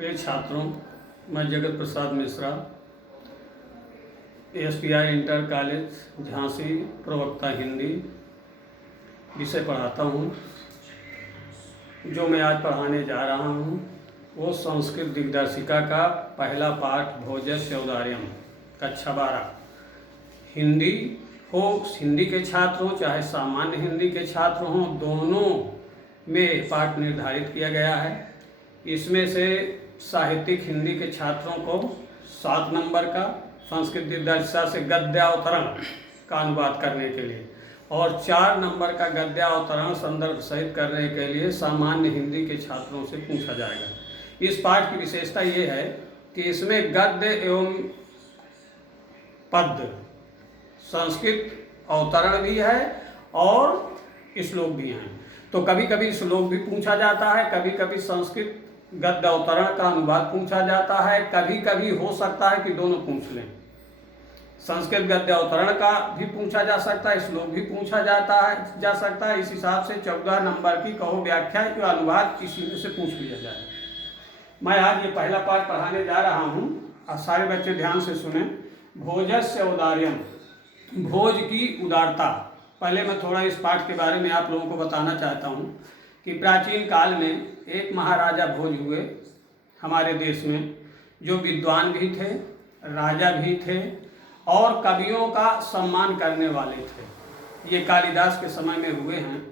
प्रिय छात्रों, मैं Jagat Prasad Mishra SPI inter college Jhansi प्रवक्ता हिंदी विषय पढ़ाता हूँ। जो मैं आज पढ़ाने जा रहा हूँ वो संस्कृत दिग्दर्शिका का पहला पाठ भोजस्य औदार्यम कक्षा 12 हिंदी हो। हिंदी के छात्र हों चाहे सामान्य हिंदी के छात्र हों, दोनों में पाठ निर्धारित किया गया है। इसमें से साहित्यिक हिंदी के छात्रों को 7 नंबर का, संस्कृत दिग्दर्शिका से गद्यावतरण का अनुवाद करने के लिए और 4 नंबर का गद्यावतरण संदर्भ सहित करने के लिए सामान्य हिंदी के छात्रों से पूछा जाएगा। इस पाठ की विशेषता ये है कि इसमें गद्य एवं पद्य संस्कृत अवतरण भी है और श्लोक भी हैं। तो कभी कभी श्लोक भी पूछा जाता है, कभी कभी संस्कृत गद्य अवतरण का अनुवाद पूछा जाता है, कभी कभी हो सकता है कि दोनों पूछ लें। संस्कृत गद्य अवतरण का भी पूछा जा सकता है, श्लोक भी पूछा जा सकता है। इस हिसाब से 14 नंबर की कहो व्याख्या के अनुवाद किसी में से पूछ लिया जाए। मैं आज ये पहला पाठ पढ़ाने जा रहा हूँ। अब सारे बच्चे ध्यान से सुने। भोजस्य औदार्यम, भोज की उदारता। पहले मैं थोड़ा इस पाठ के बारे में आप लोगों को बताना चाहता हूँ कि प्राचीन काल में एक महाराजा भोज हुए हमारे देश में, जो विद्वान भी थे, राजा भी थे और कवियों का सम्मान करने वाले थे। ये कालिदास के समय में हुए हैं।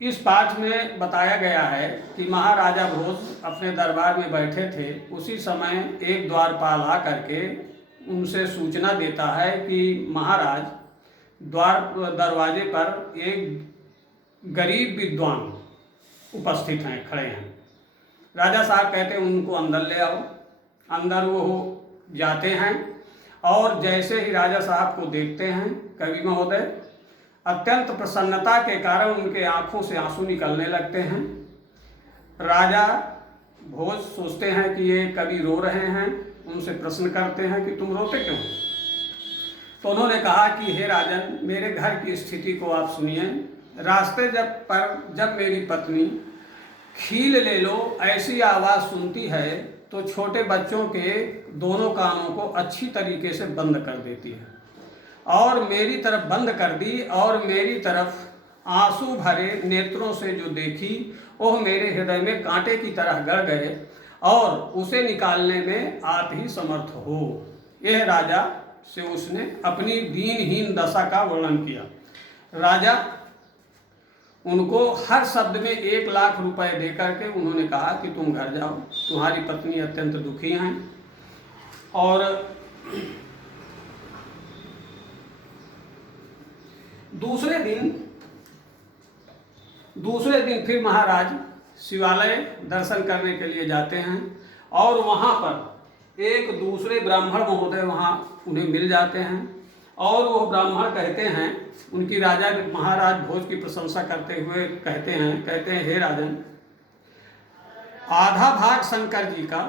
इस पाठ में बताया गया है कि महाराजा भोज अपने दरबार में बैठे थे। उसी समय एक द्वारपाल आकर के उनसे सूचना देता है कि महाराज, दरवाजे पर एक गरीब विद्वान उपस्थित हैं, खड़े हैं। राजा साहब कहते हैं उनको अंदर ले आओ। अंदर वो जाते हैं और जैसे ही राजा साहब को देखते हैं, कवि महोदय, अत्यंत प्रसन्नता के कारण उनके आंखों से आंसू निकलने लगते हैं। राजा भोज सोचते हैं कि ये कवि रो रहे हैं। उनसे प्रश्न करते हैं कि तुम रोते क्यों? तो उन्होंने कहा कि हे राजन, मेरे घर की स्थिति को आप सुनिए। रास्ते जब मेरी पत्नी खील ले लो ऐसी आवाज़ सुनती है तो छोटे बच्चों के दोनों कानों को अच्छी तरीके से बंद कर देती है और मेरी तरफ बंद कर दी और मेरी तरफ आंसू भरे नेत्रों से जो देखी वह मेरे हृदय में कांटे की तरह गड़ गए और उसे निकालने में आप ही समर्थ हो। यह राजा से उसने अपनी दीनहीन दशा का वर्णन किया। राजा उनको हर शब्द में 1 लाख रुपए दे करके उन्होंने कहा कि तुम घर जाओ, तुम्हारी पत्नी अत्यंत दुखी हैं। और दूसरे दिन फिर महाराज शिवालय दर्शन करने के लिए जाते हैं और वहाँ पर एक दूसरे ब्राह्मण महोदय वहाँ उन्हें मिल जाते हैं और वो ब्राह्मण कहते हैं, उनकी राजा महाराज भोज की प्रशंसा करते हुए कहते हैं हे राजन, आधा भाग शंकर जी का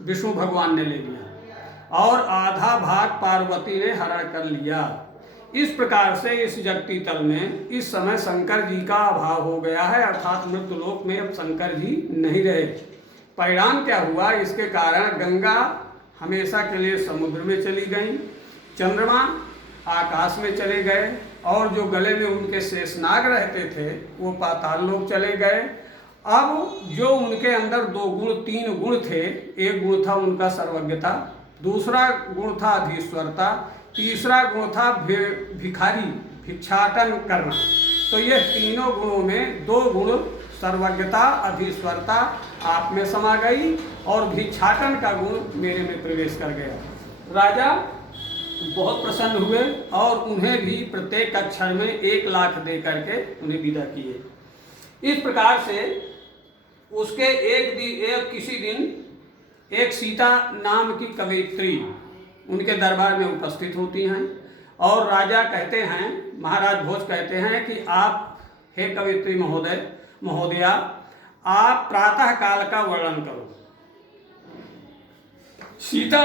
विष्णु भगवान ने ले लिया और आधा भाग पार्वती ने हरण कर लिया। इस प्रकार से इस जगती तल में इस समय शंकर जी का अभाव हो गया है, अर्थात मृत्युलोक में अब शंकर जी नहीं रहे। परिणाम क्या हुआ? इसके कारण गंगा हमेशा के लिए समुद्र में चली गई, चंद्रमा आकाश में चले गए और जो गले में उनके शेषनाग रहते थे वो पाताल लोक चले गए। अब जो उनके अंदर 3 गुण थे, एक गुण था उनका सर्वज्ञता, दूसरा गुण था अधीश्वरता, तीसरा गुण था भिक्षाटन करना। तो ये तीनों गुणों में 2 गुण सर्वज्ञता, अधीश्वरता आप में समा गई और भिक्षाटन का गुण मेरे में प्रवेश कर गया। राजा बहुत प्रसन्न हुए और उन्हें भी प्रत्येक अक्षर में 1 लाख दे करके उन्हें विदा किए। इस प्रकार से उसके किसी दिन एक सीता नाम की कवयित्री उनके दरबार में उपस्थित होती हैं और राजा कहते हैं, महाराज भोज कहते हैं कि आप हे कवयित्री महोदया, आप प्रातः काल का वर्णन करो। सीता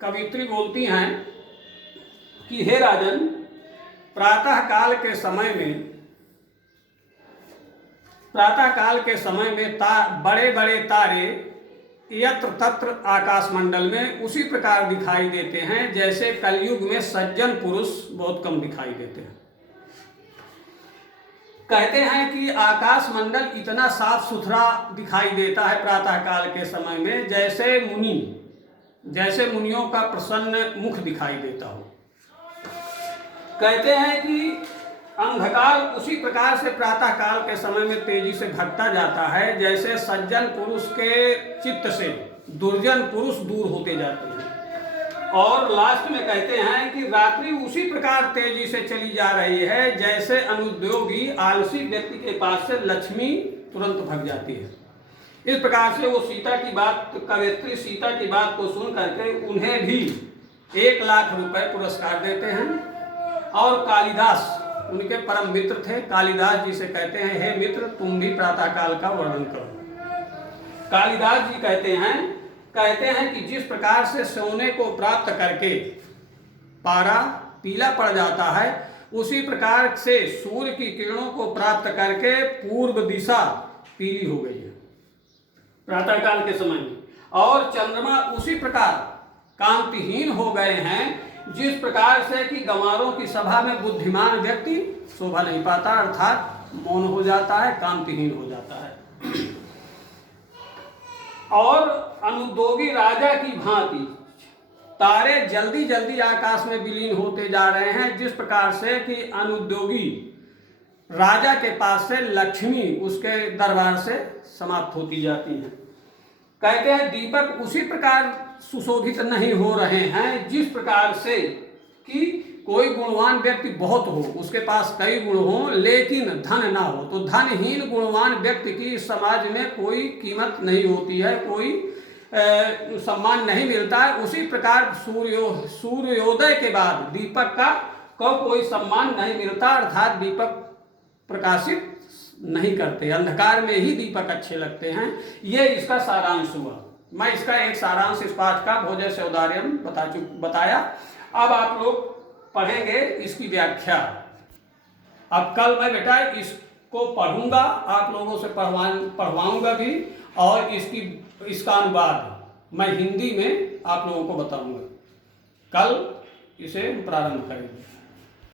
कवयित्री बोलती हैं कि हे राजन, प्रातः काल के समय में बड़े बड़े तारे यत्र तत्र आकाशमंडल में उसी प्रकार दिखाई देते हैं जैसे कलयुग में सज्जन पुरुष बहुत कम दिखाई देते हैं। कहते हैं कि आकाशमंडल इतना साफ सुथरा दिखाई देता है प्रातः काल के समय में जैसे मुनियों का प्रसन्न मुख दिखाई देता हो। कहते हैं कि अंधकार उसी प्रकार से प्रातः काल के समय में तेजी से घटता जाता है जैसे सज्जन पुरुष के चित्त से दुर्जन पुरुष दूर होते जाते हैं। और लास्ट में कहते हैं कि रात्रि उसी प्रकार तेजी से चली जा रही है जैसे अनुद्योगी आलसी व्यक्ति के पास से लक्ष्मी तुरंत भाग जाती है। इस प्रकार से वो सीता की बात, कवयित्री सीता की बात को सुन करके उन्हें भी 1 लाख रुपए पुरस्कार देते हैं। और कालिदास उनके परम मित्र थे, कालिदास जी से कहते हैं, हे मित्र तुम भी प्रातः काल का वर्णन करो। कालिदास जी कहते हैं कि जिस प्रकार से सोने को प्राप्त करके पारा पीला पड़ जाता है उसी प्रकार से सूर्य की किरणों को प्राप्त करके पूर्व दिशा पीली हो गई है प्रातः काल के समय में। और चंद्रमा उसी प्रकार कांतिहीन हो गए हैं जिस प्रकार से कि गंवारों की सभा में बुद्धिमान व्यक्ति शोभा नहीं पाता, अर्थात मौन हो जाता है, कांतिहीन हो जाता है। और अनुद्योगी राजा की भांति तारे जल्दी जल्दी आकाश में विलीन होते जा रहे हैं जिस प्रकार से कि अनुद्योगी राजा के पास से लक्ष्मी उसके दरबार से समाप्त होती जाती है। कहते हैं दीपक उसी प्रकार सुशोभित नहीं हो रहे हैं जिस प्रकार से कि कोई गुणवान व्यक्ति बहुत हो, उसके पास कई गुण हो लेकिन धन ना हो, तो धनहीन गुणवान व्यक्ति की समाज में कोई कीमत नहीं होती है, कोई सम्मान नहीं मिलता है। उसी प्रकार सूर्योदय के बाद दीपक का कोई सम्मान नहीं मिलता, अर्थात दीपक प्रकाशित नहीं करते, अंधकार में ही दीपक अच्छे लगते हैं। ये इसका सारांश हुआ। मैं इसका एक सारांश इस पाठ का भोजन से उदाहरण बताया। अब आप लोग पढ़ेंगे इसकी व्याख्या। अब कल मैं बेटा इसको पढ़ूंगा, आप लोगों से पढ़वाऊंगा भी, और इसका अनुवाद मैं हिंदी में आप लोगों को बताऊंगा। कल इसे प्रारंभ करेंगे।